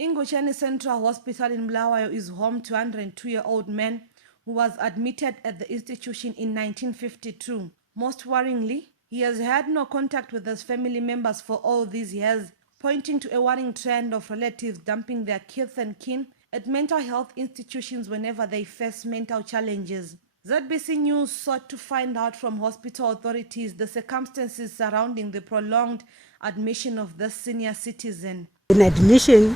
Ingutsheni Central Hospital in Bulawayo is home to a 102-year-old man who was admitted at the institution in 1952. Most worryingly, he has had no contact with his family members for all these years, pointing to a worrying trend of relatives dumping their kith and kin at mental health institutions whenever they face mental challenges. ZBC News sought to find out from hospital authorities the circumstances surrounding the prolonged admission of this senior citizen. In admission,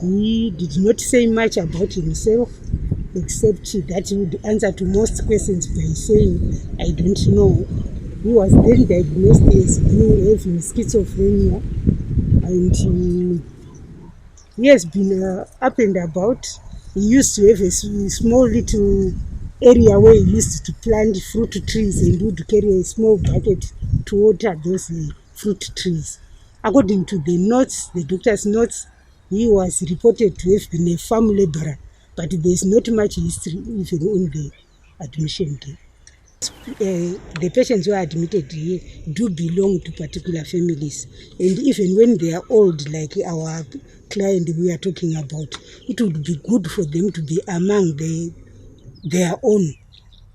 he did not say much about himself, except that he would answer to most questions by saying, I don't know. He was then diagnosed as having schizophrenia, and he has been up and about. He used to have a small little area where he used to plant fruit trees and would carry a small bucket to water those fruit trees. According to the notes, the doctor's notes, he was reported to have been a farm laborer, but there's not much history even on the admission day. The patients who are admitted here do belong to particular families, and even when they are old, like our client we are talking about, it would be good for them to be among their own,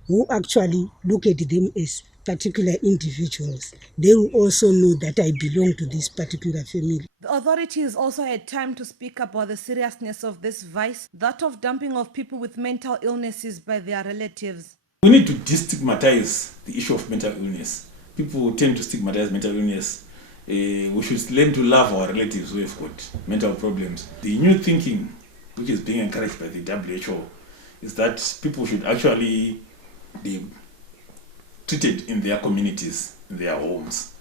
who actually look at them as particular individuals. They will also know that I belong to this particular family. The authorities also had time to speak about the seriousness of this vice, that of dumping of people with mental illnesses by their relatives. We need to destigmatize the issue of mental illness. People tend to stigmatize mental illness. We should learn to love our relatives who have got mental problems. The new thinking, which is being encouraged by the WHO, is that people should actually be treated in their communities, in their homes.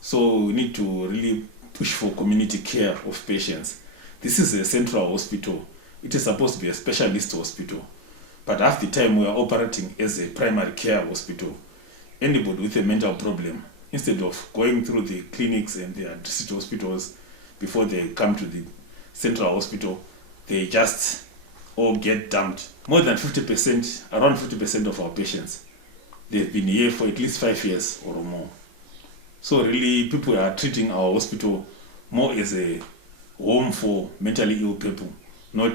So we need to really push for community care of patients. This is a central hospital. It is supposed to be a specialist hospital. But half the time we are operating as a primary care hospital. Anybody with a mental problem, instead of going through the clinics and the district hospitals before they come to the central hospital, they just all get dumped. More than 50%, around 50% of our patients, they've been here for at least 5 years or more. So really, people are treating our hospital more as a home for mentally ill people, not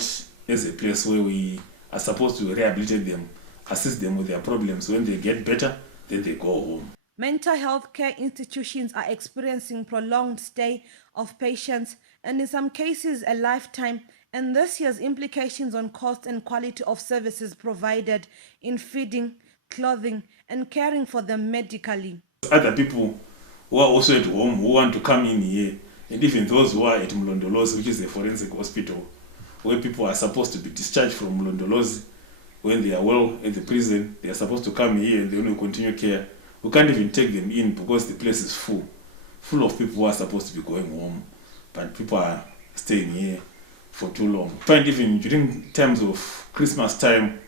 as a place where we are supposed to rehabilitate them, assist them with their problems. When they get better, then they go home. Mental health care institutions are experiencing prolonged stay of patients and in some cases a lifetime, and this has implications on cost and quality of services provided in feeding, clothing, and caring for them medically. Other people who are also at home who want to come in here, and even those who are at Mlondolozi, which is a forensic hospital, where people are supposed to be discharged from Mlondolozi when they are well at the prison, they are supposed to come here and they will continue care. We can't even take them in because the place is full of people who are supposed to be going home, but people are staying here for too long. Find even during times of Christmas time,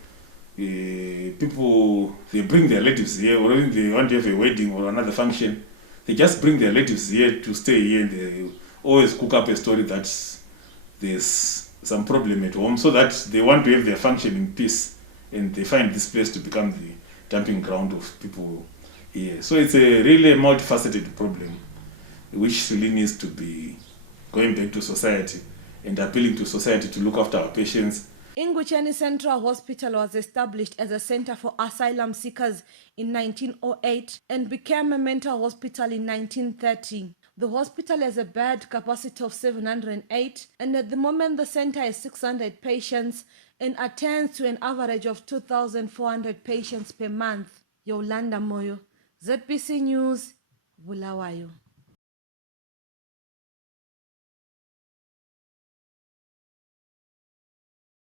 people, they bring their relatives here, or when they want to have a wedding or another function, they just bring their relatives here to stay here, and they always cook up a story that there's some problem at home, so that they want to have their function in peace, and they find this place to become the dumping ground of people here. So it's a really multifaceted problem, which really needs to be going back to society and appealing to society to look after our patients. Ingutsheni Central Hospital was established as a center for asylum seekers in 1908 and became a mental hospital in 1930. The hospital has a bed capacity of 708, and at the moment the center has 600 patients and attends to an average of 2,400 patients per month. Yolanda Moyo, ZBC News, Bulawayo.